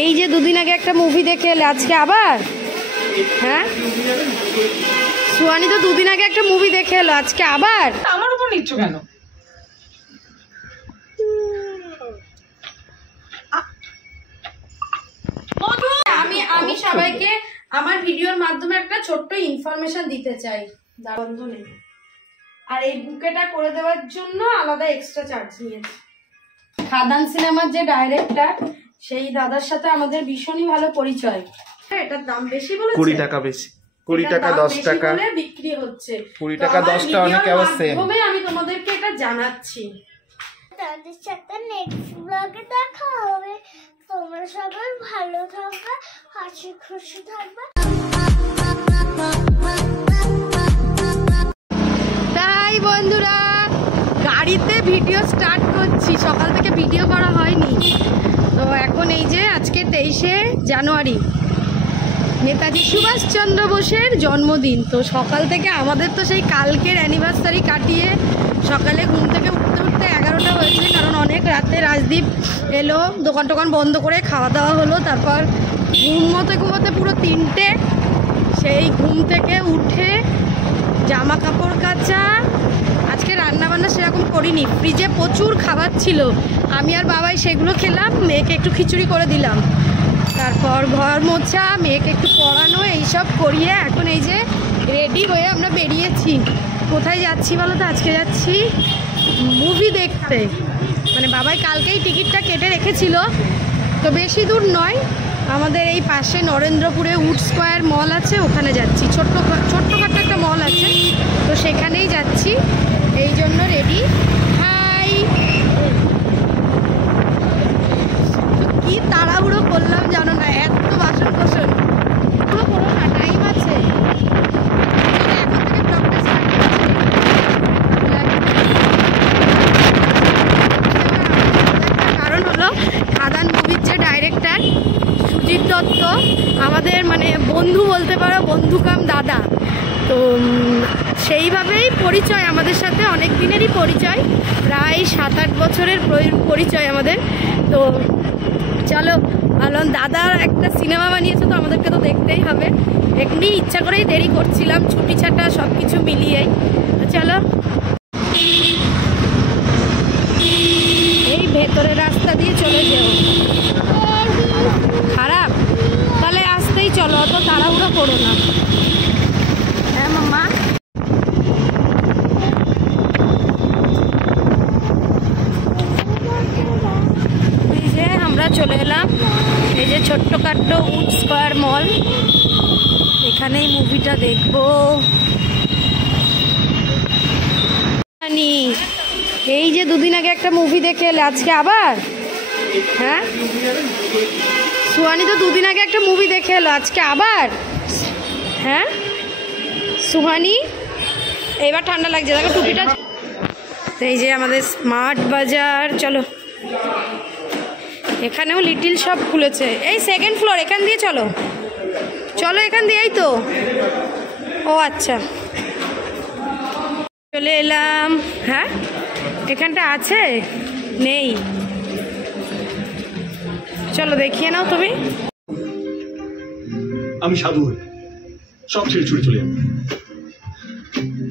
এই যে দুদিন আগে একটা মুভি দেখে এলে, আজকে আবার? হ্যাঁ, সুহানি তো দুদিন আগে একটা মুভি দেখে এলো, আজকে আবার? আমার উপর নিচ্ছ কেন? আমি সবাইকে আমার ভিডিওর মাধ্যমে একটা ছোট্ট ইনফরমেশন দিতে চাই। বন্ধ নেই, আর এই বুকেটা করে দেওয়ার জন্য আলাদা এক্সট্রা চার্জ নিয়েছে। খাদান সিনেমার যে ডাইরেক্টর, সেই দাদার সাথে আমাদের ভীষণই ভালো পরিচয়। এটার দাম বেশি বলেছে, 20 টাকা বেশি, 20 টাকা 10 টাকা বিক্রি হচ্ছে। 20 টাকা 10 টা অনেক অবশ্যই। আমি তোমাদেরকে এটা জানাচ্ছি। তাদের সাথে নেক্সট ব্লগে দেখা হবে। তোমরা সবাই ভালো থাকবে, হাসি খুশি থাকবে। তাই বন্ধুরা, গাড়িতে ভিডিও স্টার্ট করছি, সকাল থেকে ভিডিও করা হয়নি। তো এখন এই যে আজকে 23শে জানুয়ারি, নেতাজি সুভাষচন্দ্র বোসের জন্মদিন। তো সকাল থেকে আমাদের তো সেই কালকের অ্যানিভার্সারি কাটিয়ে সকালে ঘুম থেকে উঠতে উঠতে 11টা হয়েছে, কারণ অনেক রাতে রাজদীপ এলো, দোকান টোকান বন্ধ করে খাওয়া দাওয়া হলো। তারপর ঘুমোতে ঘুমোতে পুরো 3টে। সেই ঘুম থেকে উঠে জামা কাপড় কাচা, আজকে রান্নাবান্না সেরকম করিনি, ফ্রিজে প্রচুর খাবার ছিল, আমি আর বাবাই সেগুলো খেলাম, মেয়েকে একটু খিচুড়ি করে দিলাম। তারপর ঘর মোছা, মেয়েকে একটু পড়ানো, এইসব করিয়ে এখন এই যে রেডি হয়ে আমরা বেরিয়েছি। কোথায় যাচ্ছি বলো তো? আজকে যাচ্ছি মুভি দেখতে। মানে বাবাই কালকেই টিকিটটা কেটে রেখেছিল, তো বেশি দূর নয়, আমাদের এই পাশে নরেন্দ্রপুরে উড স্কোয়ার মল আছে, ওখানে যাচ্ছি। ছোট্টখাট্টো একটা মল আছে, তো সেখানেই যাচ্ছি, এই জন্য রেডি। হাই, কি তাড়াহুড়ো করলাম জানো না, এত বাসন কোসন। পুরো করো না, টাইম আছে, এখন থেকে ব্লগটা স্টার্ট করছি। কারণ হলো খাদান মুভির যে ডাইরেক্টর সুজিত দত্ত, আমাদের মানে বন্ধু বলতে পারো, বন্ধু কাম দাদা। তো সেইভাবেই পরিচয় আমাদের সাথে, অনেক দিনেরই পরিচয়, প্রায় 7-8 বছরের পরিচয় আমাদের। তো চলো, ভাবলাম দাদার একটা সিনেমা বানিয়েছে, তো আমাদেরকে তো দেখতেই হবে। এমনি ইচ্ছা করেই দেরি করছিলাম, ছুটি ছাটা সব কিছু মিলিয়েই। চলো, এই ভেতরের রাস্তা দিয়ে চলে যাও। খারাপ? তাহলে আসতেই চলো, অত তাড়াহুড়ো করো না। হ্যাঁ মাম্মা, এই যে আমরা চলে এলাম, এই যে ছোট্টখাট্টো উড স্কোয়ার মল, এখানেই মুভিটা দেখবো। এই যে দুদিন আগে একটা মুভি দেখে এলে, আজকে আবার? হ্যাঁ, সুহানি তো দুদিন আগে একটা মুভি দেখে এলো, আজকে আবার? হ্যাঁ সুহানি, এবার ঠান্ডা লাগছে, দেখো টুপিটা। তো এই যে আমাদের স্মার্ট বাজার, চলো, এখানেও লিটিল শপ খুলেছে, এই 2nd ফ্লোর, এখান দিয়ে চলো, চলো এখান দিয়েই তো। ও আচ্ছা, চলে এলাম। হ্যাঁ, এখানটা আছে, নেই, চলো দেখিয়ে নাও তুমি। আমি সাধু হই, সব ছেড়ে ছুটে চলে যাবো।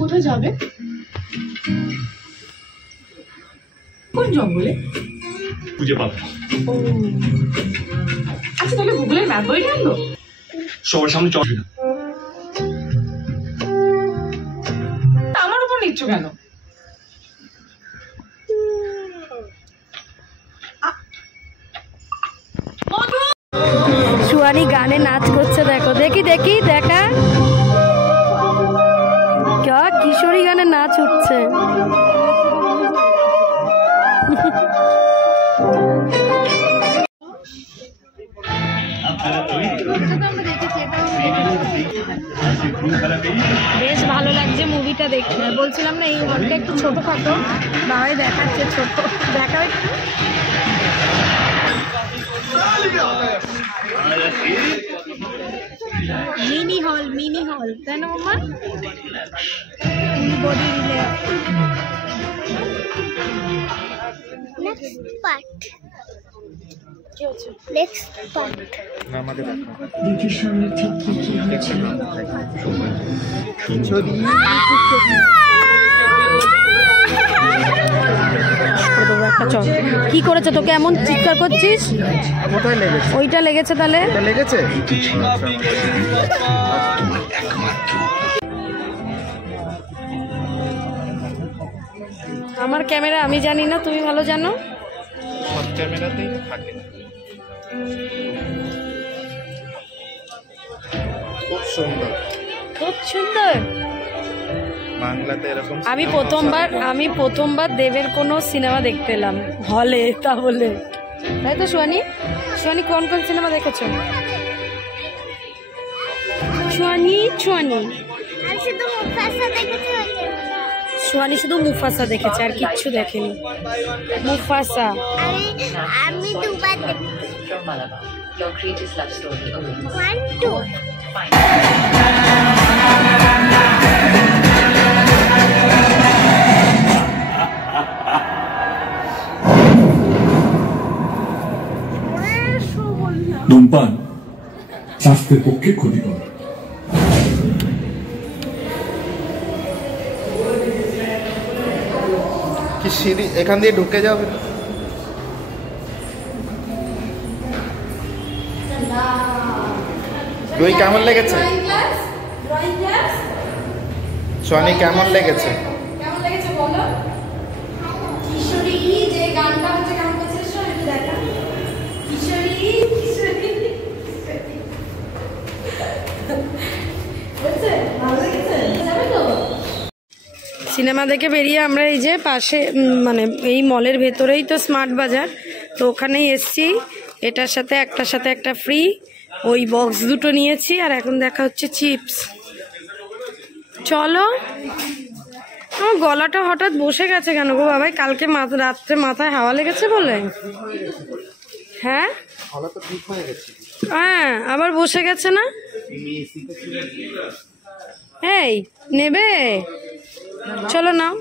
কোথায় যাবে? কোন জঙ্গলে? খুঁজে পাবো। আচ্ছা, তাহলে গুগলের ম্যাপ বইটা আনলো? সবার সামনে চলবে না। আমার উপর নিচ্ছ কেন? সুহানি গানে নাচ করছে, দেখো, দেখি দেখি, দেখা, কিশোরী গানে নাচ উঠছে। বেশ ভালো লাগছে মুভিটা দেখতে। বলছিলাম না, এই হলটা একটু ছোটখাটো, বাবাই দেখাচ্ছে, ছোট দেখা একটু। মিনি হল, তাই না মামা? Body relay. Next part. কি হচ্ছে? Next part. না আমাকে দেখো কি করেছে তোকে এমন চিৎকার করছিস? কোথায় লেগেছে? ওইটা লেগেছে তাহলে? এটা লেগেছে? আমার ক্যামেরা আমি জানি না, তুমি ভালো জানো। সব ক্যামেরাতেই থাকে। খুব সুন্দর, খুব সুন্দর। বাংলাতে এরকম আমি প্রথমবার দেবের কোনো সিনেমা দেখতে এলাম হলে, তাহলে তাই তো? সোয়ানি কোন কোন সিনেমা দেখেছো? সোয়ানি আমি শুধু মুফাসা দেখেছি। সোয়ানি শুধু মুফাসা দেখেছে, আর কিচ্ছু দেখেনি। মুফাসা আমি দুবার দেখেছি। From Malabar, your greatest love story awaits. 1, 2 ধূমপান স্বাস্থ্যের পক্ষে ক্ষতিকর। কি সিঁড়ি এখান দিয়ে ঢুকে যাবে? দুই কেমন লেগেছে? সোয়ানি কেমন লেগেছে? কেমন লেগেছে বলো? কিশোরী যে গানটা হচ্ছে কেমন করছিস একটু দেখা। কিশোরী সিনেমা দেখে বেরিয়ে আমরা এই যে পাশে মানে এই মলের ভেতরেই তো স্মার্ট বাজার, তো ওখানেই এসছি। এটার সাথে একটা ফ্রি, ওই বক্স দুটো নিয়েছি। আর এখন দেখা হচ্ছে চিপস। চলো। আমার গলাটা হঠাৎ বসে গেছে কেন গো বাবাই? কালকে রাত্রে মাথায় হাওয়া লেগেছে বলে? হ্যাঁ হ্যাঁ, আবার বসে গেছে না? এই নেবে? চলো নাও।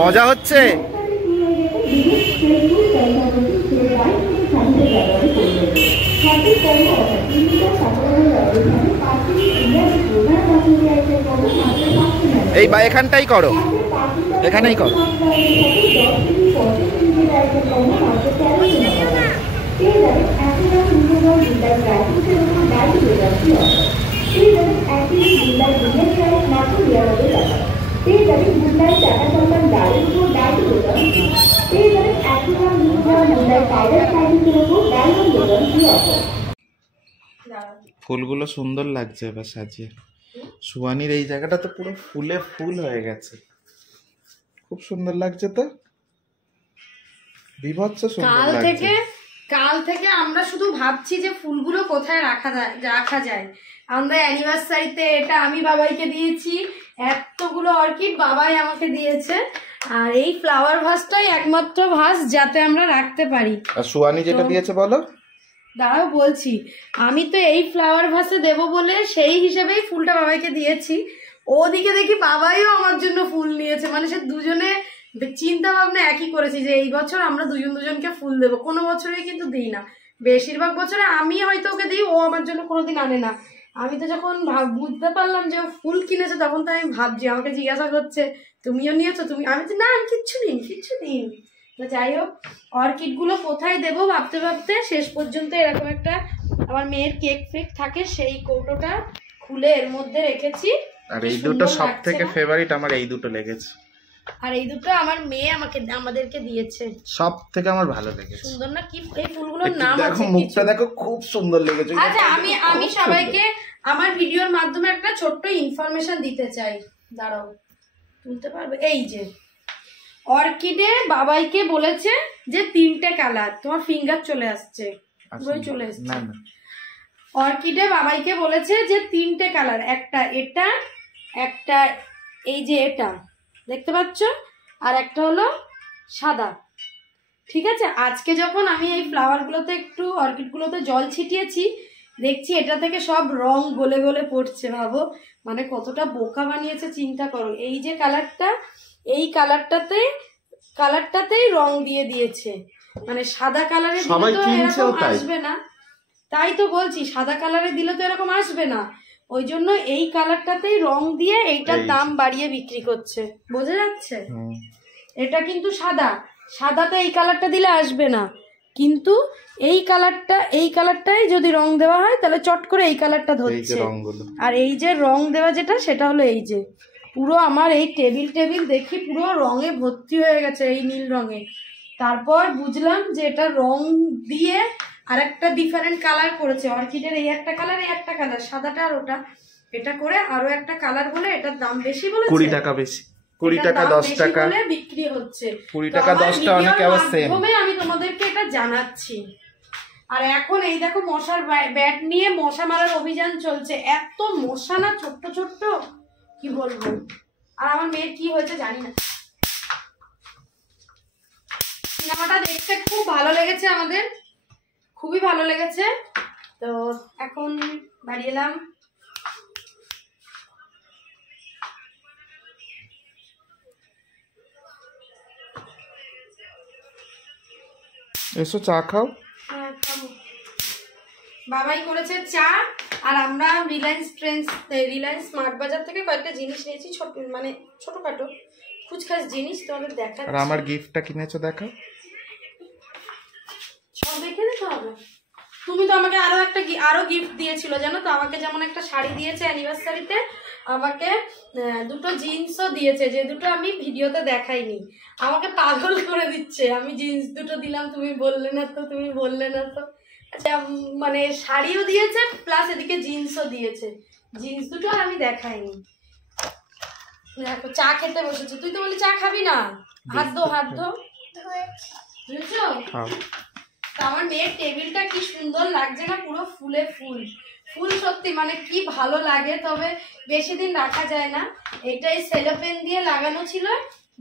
মজা হচ্ছে? এই বা এখানটাই করো, এখানেই করো। ফুলগুলো সুন্দর লাগছে এবার সাজিয়ে। সুয়ানির এই জায়গাটা তো পুরো ফুলে ফুল হয়ে গেছে, খুব সুন্দর লাগছে তো, বিভৎস সুন্দর লাগছে। কাল থেকে আমরা শুধু ভাবছি যে ফুলগুলো কোথায় রাখা যায়। আমাদের অ্যানিভার্সারিতে এটা আমি বাবাইকে দিয়েছি, এতগুলো অর্কিড বাবাই আমাকে দিয়েছে। আর এই ফ্লাওয়ার ভাসটাই একমাত্র ভাস যাতে আমরা রাখতে পারি। আর সুয়ানি যেটা দিয়েছে বলো? দাঁড়াও বলছি। আমি তো এই ফ্লাওয়ার ভাসে দেবো বলে সেই হিসেবেই ফুলটা বাবাইকে দিয়েছি। ওদিকে দেখি বাবাইও আমার জন্য ফুল নিয়েছে, মানে সে দুজনে চিন্তা ভাবনা একই করেছি যে এই বছর আমরা দুজনকে ফুল দেবো। কোনো বছরেই কিন্তু দিই না, বেশিরভাগ বছরে আমি হয়তো ওকে দিই, ও আমার জন্য কোনোদিন আনে না। আমি তো যখন বুঝতে পারলাম যে ও ফুল কিনেছে তখন তো আমি ভাবছি, আমাকে জিজ্ঞাসা করছে তুমিও নিয়েছো? আমি না, আমি কিচ্ছু নিই। তো যাই হোক, অর্কিডগুলো কোথায় দেবো ভাবতে ভাবতে শেষ পর্যন্ত এরকম একটা আমার মেয়ের কেক ফেক থাকে, সেই কৌটোটা খুলে এর মধ্যে রেখেছি। আর এই দুটো সব থেকে ফেভারিট আমার, এই দুটো লেগেছে। আর এই দুটো আমার মেয়ে আমাদেরকে দিয়েছে, সব থেকে আমার ভালো লেগেছে। সুন্দর না? কি এই ফুলগুলোর নাম দেখো, মুখটা দেখো, খুব সুন্দর লেগেছে। আচ্ছা, আমি সবাইকে আমার ভিডিওর মাধ্যমে একটা ছোট্ট ইনফরমেশন দিতে চাই। দাঁড়াও, তুলতে পারবে? এই যে অর্কিডে বাবাইকে বলেছে যে 3টে কালার, তোমার ফিঙ্গার চলে আসছে, চলে আসছে। অর্কিডে বাবাইকে বলেছে যে 3টে কালার, একটা এটা, একটা এই যে এটা দেখতে পাচ্ছ, আর একটা হলো সাদা। ঠিক আছে, আজকে যখন আমি এই ফ্লাওয়ারগুলোতে একটু অর্কিডগুলোতে জল ছিটিয়েছি, দেখছি এটা থেকে সব রং গলে গলে পড়ছে। ভাবো মানে কতটা বোকা বানিয়েছে চিন্তা করো। এই যে কালারটা, এই কালারটাতেই রং দিয়ে দিয়েছে। মানে সাদা কালারে দিলে তো এরকম আসবে না, তাই তো বলছি সাদা কালারে দিলে তো এরকম আসবে না, ওই জন্য এই কালারটাতেই রং দিয়ে এইটার দাম বাড়িয়ে বিক্রি করছে। বোঝা যাচ্ছে? এটা কিন্তু সাদাতে এই কালারটা দিলে আসবে না, কিন্তু এই কালারটাই যদি রং দেওয়া হয় তাহলে চট করে এই কালারটা ধরছে। আর এই যে রং দেওয়া যেটা সেটা হলো এই যে পুরো আমার এই টেবিল দেখি পুরো রঙে ভর্তি হয়ে গেছে, এই নীল রঙে। তারপর বুঝলাম যে এটা রং দিয়ে আর একটা ডিফারেন্ট কালার করেছে, অর্কিডের এই একটা কালার, এই একটা কালার, সাদাটা আর ওটা, এটা করে আরো একটা কালার বলে এটার দাম বেশি বলেছে, 20 টাকা বেশি, 20 টাকা 10 টাকা বিক্রি হচ্ছে। 20 টাকা 10 টা অনেক আবার সেম। আমি তোমাদেরকে এটা জানাচ্ছি। আর এখন এই দেখো মশার ব্যাট নিয়ে মশা মারার অভিযান চলছে। এত মশা না, ছোট্ট ছোট্ট, কি বলবো। আর আমার মেয়ের কি হয়েছে জানি না। সিনেমাটা দেখতে খুব ভালো লেগেছে আমাদের, খুবই ভালো লেগেছে। তো এখন বাড়ি এলাম। এসো চা খাও। বাবাই করেছে চা, আর আমরা রিলায়েন্স স্মার্ট বাজার থেকে কয়েকটা জিনিস নিয়েছি, মানে ছোটখাটো খুচখাচ জিনিস। তোমাদের দেখাচ্ছি। আর আমার গিফটটা কিনেছো দেখাও। সব দেখে দিতে হবে। তুমি তো আমাকে আরো গিফট দিয়েছিল জানো তো। আমাকে যেমন একটা শাড়ি দিয়েছে অ্যানিভার্সারিতে, আমাকে দুটো জিন্সও দিয়েছে, যে দুটো আমি ভিডিওতে দেখাইনি। আমাকে পাগল করে দিচ্ছে। আমি জিন্স দুটো দিলাম, তুমি বললে না তো। আচ্ছা, মানে শাড়িও দিয়েছে প্লাস এদিকে জিন্সও দিয়েছে। জিন্স দুটো আর আমি দেখাইনি। দেখো চা খেতে বসেছে। তুই তো বলি চা খাবি না, হাত ধো বুঝছো। আমার মেয়ের টেবিলটা কি সুন্দর লাগছে না, পুরো ফুলে ফুল সত্যি, মানে কি ভালো লাগে। তবে বেশি দিন রাখা যায় না। এটাই সেলোপেন দিয়ে লাগানো ছিল,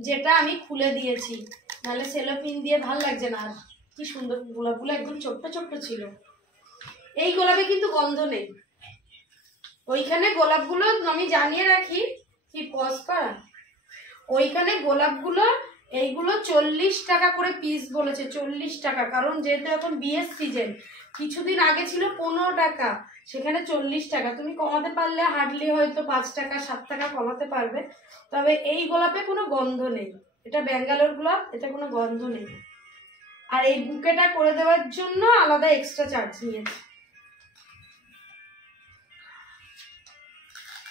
যেটা আমি খুলে দিয়েছি, নাহলে সেলোপেন দিয়ে ভালো লাগছে না। আর কি সুন্দর গোলাপগুলো একদম ছোট্ট ছোট্ট ছিল। এই গোলাপে কিন্তু গন্ধ নেই। ওইখানে গোলাপগুলো আমি জানিয়ে রাখি, কি পজ করা, ওইখানে গোলাপগুলো এইগুলো 40 টাকা করে পিস বলেছে, 40 টাকা। কারণ যেহেতু এখন বিয়ের সিজন, কিছুদিন আগে ছিল 15 টাকা, সেখানে 40 টাকা। তুমি কমাতে পারলে হার্ডলি হয়তো 5 টাকা 7 টাকা কমাতে পারবে। তবে এই গোলাপে কোনো গন্ধ নেই, এটা ব্যাঙ্গালোর গোলাপ, এটা কোনো গন্ধ নেই। আর এই বুকেটা করে দেওয়ার জন্য আলাদা এক্সট্রা চার্জ নিয়েছে।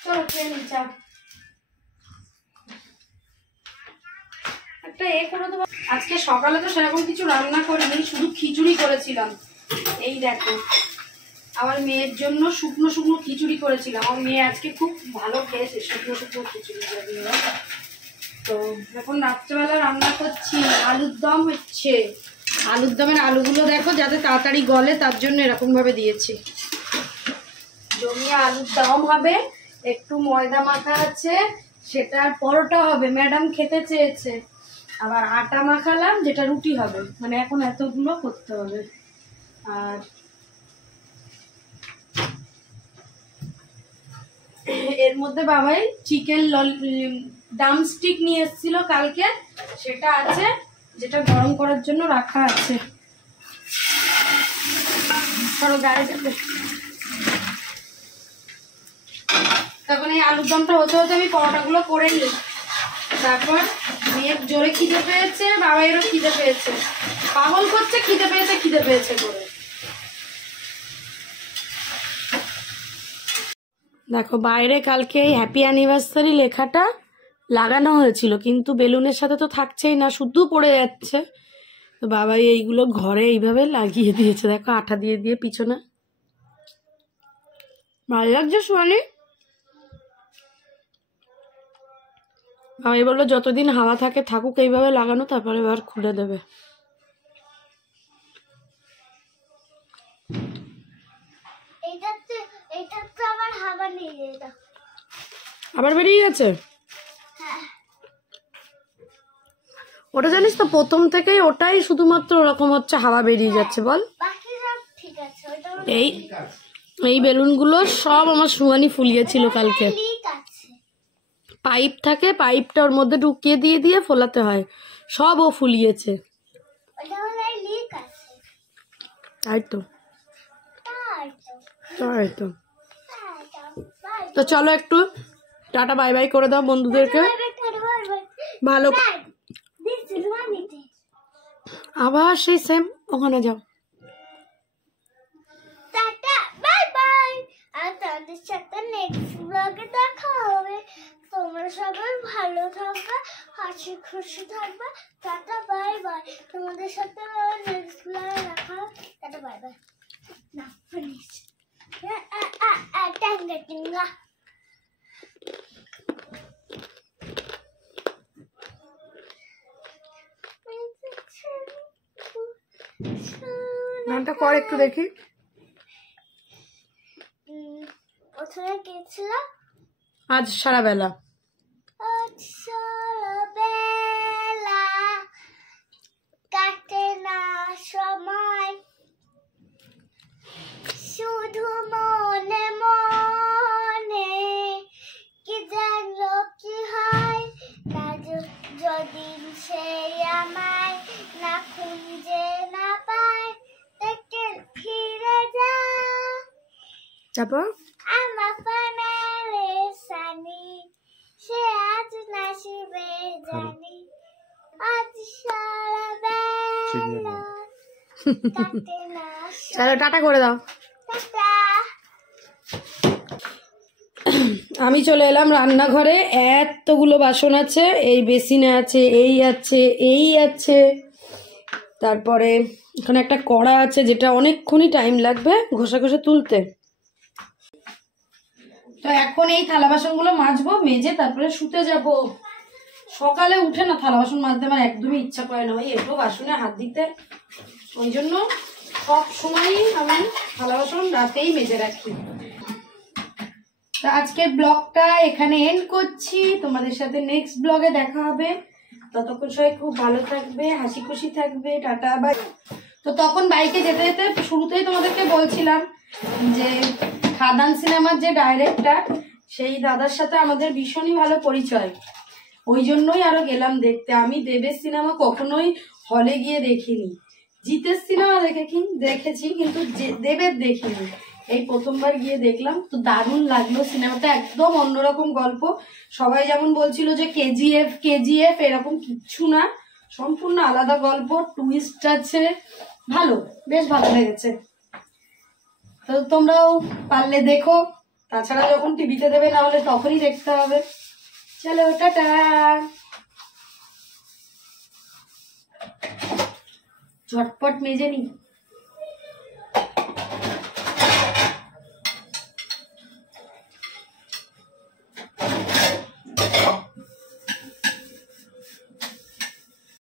চলো খেয়ে নি চা। আজকে সকালে তো সেরকম কিছু রান্না করিনি, শুধু খিচুড়ি করেছিলাম। এই দেখো আমার মেয়ের জন্য শুকনো খিচুড়ি করেছিলাম। আমার মেয়ে আজকে খুব ভালো খেয়েছে শুকনো খিচুড়ি। তো এখন রাত্রেবেলা রান্না করছি, আলুর দম হচ্ছে। আলুর দমের আলুগুলো দেখো যাতে তাড়াতাড়ি গলে, তার জন্য এরকম ভাবে দিয়েছি। জমিয়ে আলুর দম হবে, একটু ময়দা মাখা আছে, সেটার পরোটা হবে, ম্যাডাম খেতে চেয়েছে। আবার আটা মাখালাম, যেটা রুটি হবে। মানে এখন এতগুলো করতে হবে। আর এর মধ্যে বাবাই চিকেন ড্রামস্টিক নিয়ে এসেছিল কালকে, সেটা আছে, যেটা গরম করার জন্য রাখা আছে। ধরো গায়ে যাবে। তখন এই আলুর দমটা হতে হতে আমি পরোটাগুলো করে নিই। তারপর মেয়ের জোরে খিদে পেয়েছে, বাবাইয়েরও খিদে পেয়েছে, পাগল করছে খিদে পেয়েছে করে। দেখো বাইরে কালকে এই হ্যাপি অ্যানিভার্সারি লেখাটা লাগানো হয়েছিল, কিন্তু বেলুনের সাথে তো থাকছেই না, শুধু পড়ে যাচ্ছে। তো বাবাই এইগুলো ঘরে এইভাবে লাগিয়ে দিয়েছে, দেখো আঠা দিয়ে দিয়ে পিছনে। ভালো লাগছে সোনালি? আমি বললো যতদিন হাওয়া থাকে থাকুক এইভাবে লাগানো, তারপরে এবার খুলে দেবে। আবার বেরিয়ে গেছে। ওটা জানিস তো প্রথম থেকেই ওটাই শুধুমাত্র ওরকম হচ্ছে, হাওয়া বেরিয়ে যাচ্ছে। বল এই বেলুনগুলো সব আমার সুয়ানি ফুলিয়েছিল কালকে। লিক আছে। পাইপ থাকে, পাইপটা ওর মধ্যে ঢুকিয়ে দিয়ে দিয়ে ফোলাতে হয়, সব ও ফুলিয়েছে। ওটা মনে লিক আছে। তাই তো, তাই তো। তাই তো। বাই। তো চলো একটু টাটা বাই বাই করে দাও বন্ধুদেরকে। ভালো দিস ইজ মানিতে। আবার সেই সেম ওখানে যাও। Tata bye bye. আর তোমাদের সাথে নেক্সট ব্লগে দেখা হবে। তোমরা সবাই ভালো থাকবে, হাসি খুশি থাকবে। Tata bye bye. তোমাদের সাথে নেক্সট ব্লগে দেখা হবে। Tata bye bye. না ফিনিশ। টাঙ্গা টিঙ্গা। গানটা কর একটু দেখি। ওখানে কে ছিল? আজ সারা বেলা আজ সারা বেলা কাটে না সময়, শুধু মনে মনে কি জানলো কি হয় না, যদি সে আমায় না খুঁজে না পায় তাকে ফিরে যা তারপর আমার প্রাণের সানি, সে আজ নাসিবে জানি, আজ সারা বেলা কাটে না চলো টাটা করে দাও। টাটা। আমি চলে এলাম রান্নাঘরে। এতগুলো বাসন আছে, এই বেসিনে আছে, এই আছে, এই আছে, তারপরে এখানে একটা কড়া আছে যেটা অনেকক্ষণই টাইম লাগবে ঘষে ঘষে তুলতে। তো এখন এই থালা বাসনগুলো মাজবো, মেজে তারপরে শুতে যাব। সকালে উঠে না থালা বাসন মাজতে আমার একদমই ইচ্ছা করে না, ওই একটু বাসনে হাত দিতে। ওই জন্য সব সময়ই আমি থালা বাসন রাতেই মেজে রাখি। তো আজকের ব্লগটা এখানে এন্ড করছি। তোমাদের সাথে নেক্সট ব্লগে দেখা হবে। ততক্ষণ সবাই খুব ভালো থাকবে, হাসি খুশি থাকবে। Tata bye. তো তখন বাইকে যেতে যেতে শুরুতেই তোমাদেরকে বলছিলাম যে খাদান সিনেমার যে ডাইরেক্টর, সেই দাদার সাথে আমাদের ভীষণই ভালো পরিচয়। ওই জন্যই আরো গেলাম দেখতে। আমি দেবের সিনেমা কখনোই হলে গিয়ে দেখিনি। জিতের সিনেমা দেখেছি কিন্তু দেবের দেখিনি। এই প্রথমবার গিয়ে দেখলাম, তো দারুণ লাগলো সিনেমাটা। একদম অন্যরকম গল্প। সবাই যেমন বলছিল যে কেজিএফ এরকম কিচ্ছু না, সম্পূর্ণ আলাদা গল্প, টুইস্ট আছে, ভালো, বেশ ভালো লেগেছে। তো তোমরাও পারলে দেখো, তাছাড়া যখন টিভিতে দেবে না হলে তখনই দেখতে হবে। চলো টাটা। ঝটপট মেজে নি।